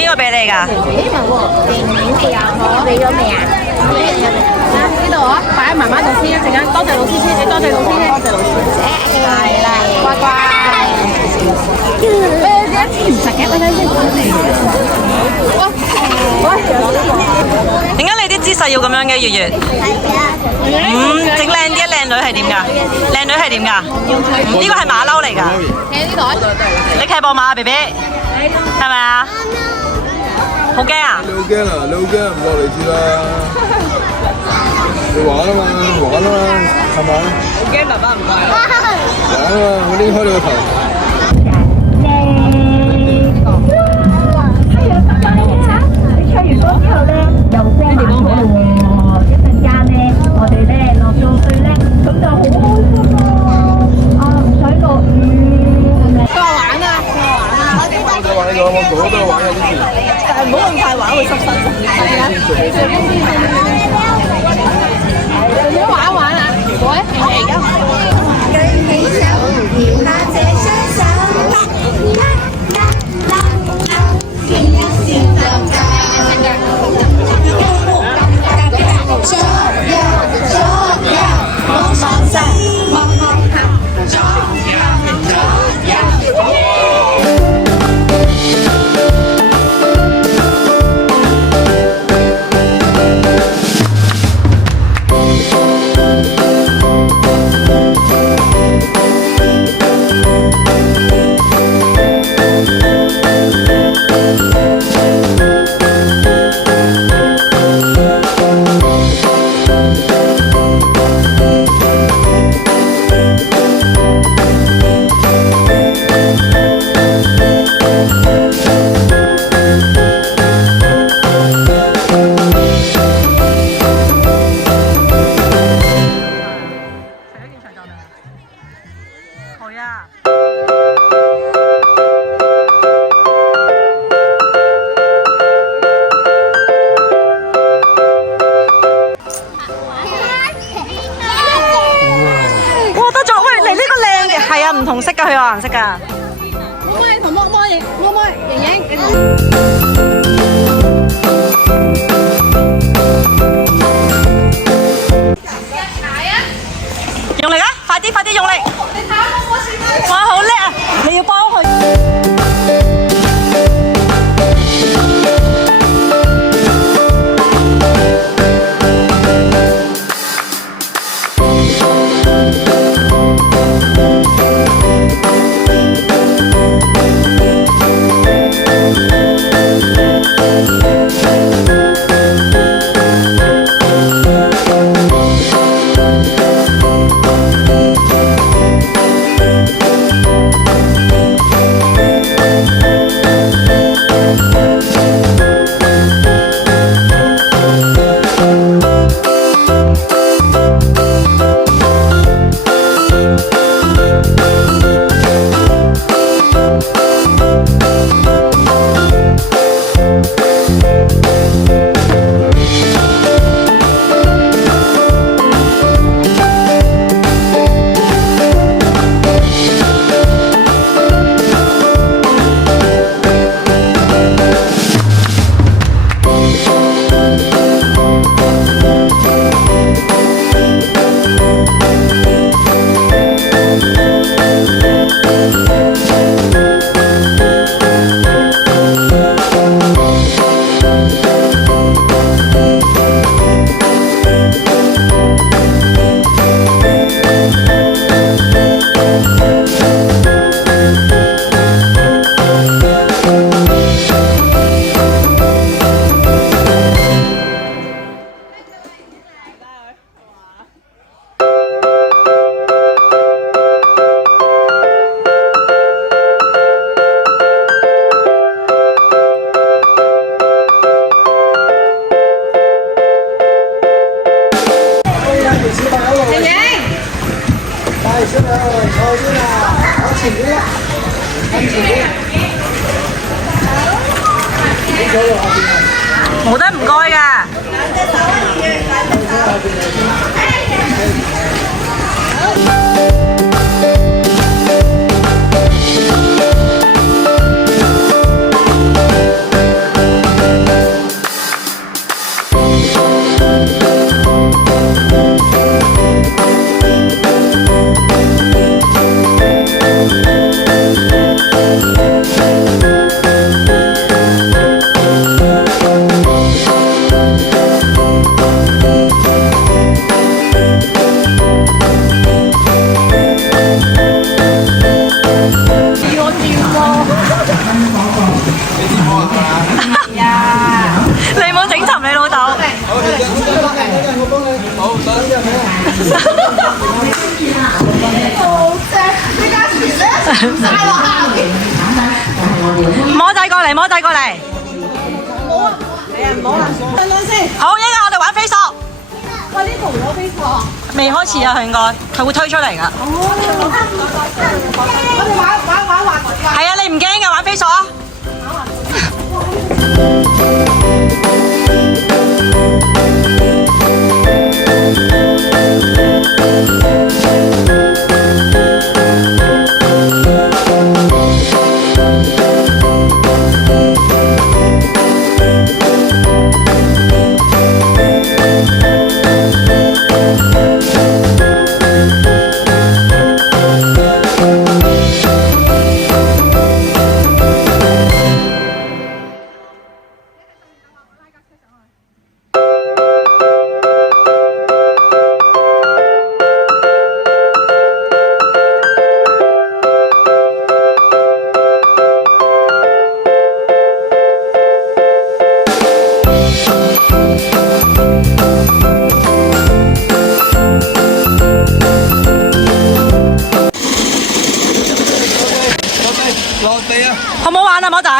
邊個俾你㗎？咦問喎，未啊？我俾咗未啊？呢度啊，擺喺媽媽度先，一陣間多謝老師先，你多謝老師先，多謝老師。係啦，乖乖。唔實嘅，我睇先。點解你啲姿勢要咁樣嘅月月？整靚啲，靚女係點㗎？靚女係點㗎？呢個係馬騮嚟㗎。呢度。你騎膊馬啊 ，BB？係咪啊？好驚啊！你好驚啊！你好驚唔落嚟住啦！你玩啊嘛，係咪？好驚爸爸唔乖。玩啊嘛，我拎開你個頭。唱完歌之後咧，又過晚咗咯喎！一陣間咧，我哋咧落到去咧，咁就好開心咯！啊，唔使落雨，係咪？都玩啊！我玩呢個，我哥都玩嘅之前。但係唔好咁快玩，會濕身。係啊，想玩一玩啊！喂，而家。唔同色㗎，佢有顏色㗎。摸摸同摸摸影，摸摸盈盈。用力啊！快啲，快啲用力！你睇下摸摸先。哇，好叻啊！你要幫佢。冇得唔該㗎。你冇整沉你老豆。好，得。魔仔過嚟，魔仔過嚟。好，依家我哋玩飛索。喂，呢度有飛錯。未開始啊，佢應該佢會推出嚟㗎。我哋玩滑梯啊！係啊，你唔驚嘅玩飛索啊？落地啊！好唔好玩啊，魔仔？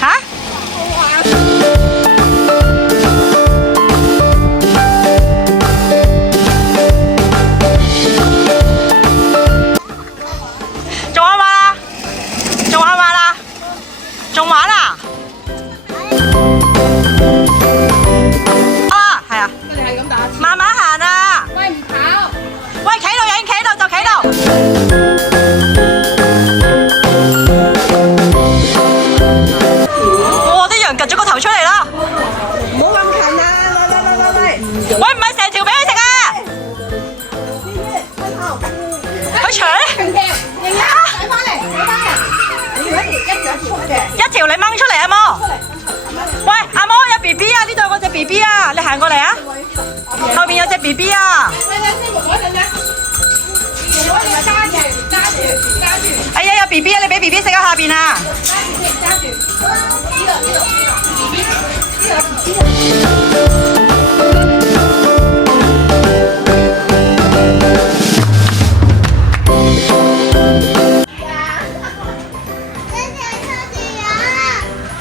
嚇？仲玩唔玩啊？仲玩唔玩啊？仲玩啊？啊，係啊。佢哋係咁打。慢慢行啊！喂，唔跑。喂，企度影，企度就企度。我啲羊趌咗個頭出嚟啦！唔好咁近啊！喂！喂，唔係成條俾佢食啊！佢搶！睇翻嚟，你要一條出嘅。一條你掹出嚟啊，魔！喂，阿魔有 B B 啊！呢度有個隻 B B 啊！你行過嚟啊！後邊有隻 B B 啊！等陣先，我等陣。我哋揸住。哎呀，有 B B 啊！你俾 B B 食啊，下邊啊！揸住。呢度。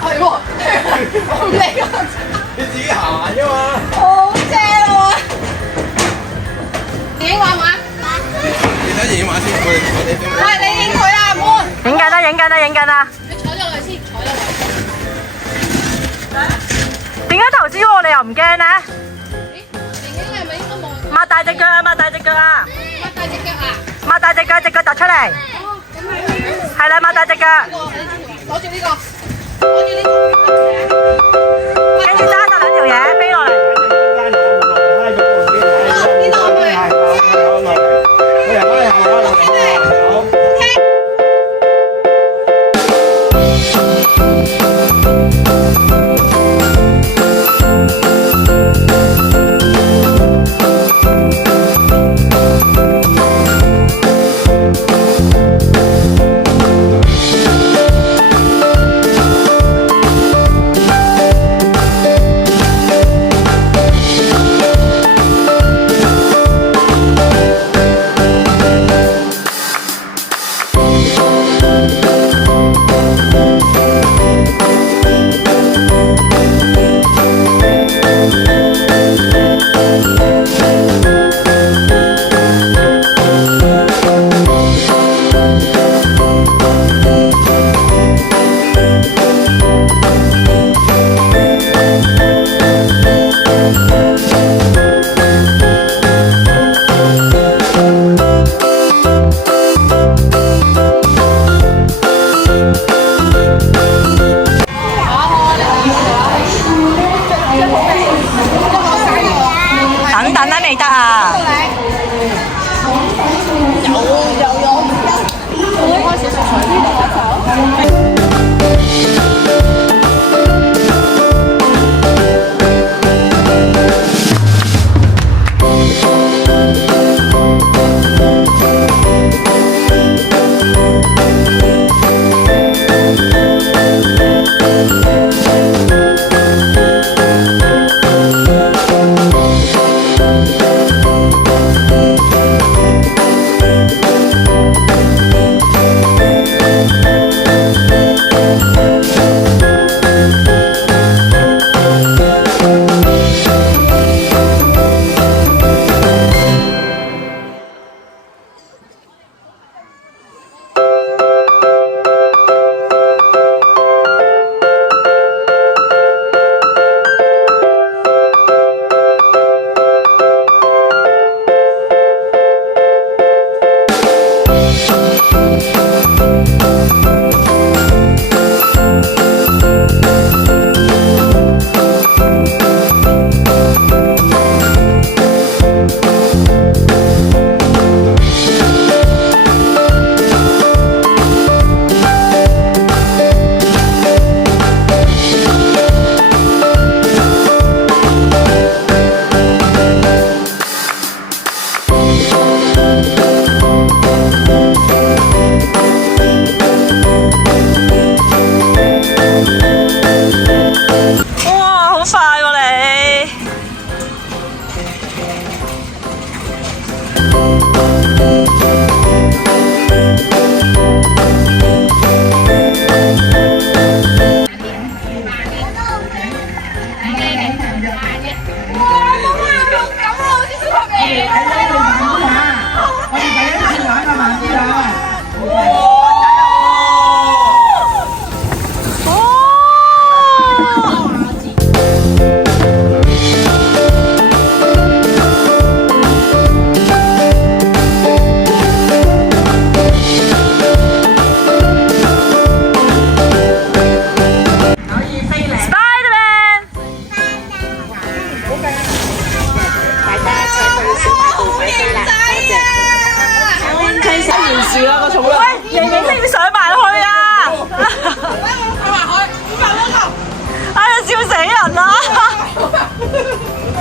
係喎，好靚啊！你自己行啫嘛。好正喎！影畫唔畫？你睇影畫先，我哋喂，你影佢啊，妹！影緊啦，影緊啦，影緊啦！你坐咗落去先，坐咗落去。點解頭先我哋又唔驚咧？咦，玲玲你係咪應該望？擘大隻腳啊！擘大隻腳啊！擘大隻腳啊！擘大隻腳，隻腳突出嚟。哦，咁係。係啦，擘大隻腳。攞住呢個，攞住呢個。跟住揸晒兩條嘢飛落嚟。邊度去？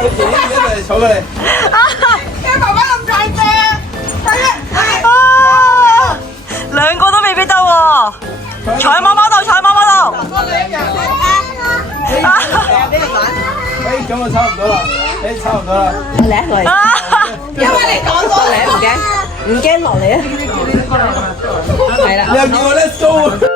嚟，坐過嚟。兩個都未必得喎，坐喺媽媽度，坐喺媽媽度。誒，咁就差唔多啦，誒，差唔多啦。因為你講咗嚟唔驚落嚟啊，係啦。你又叫我 let's go。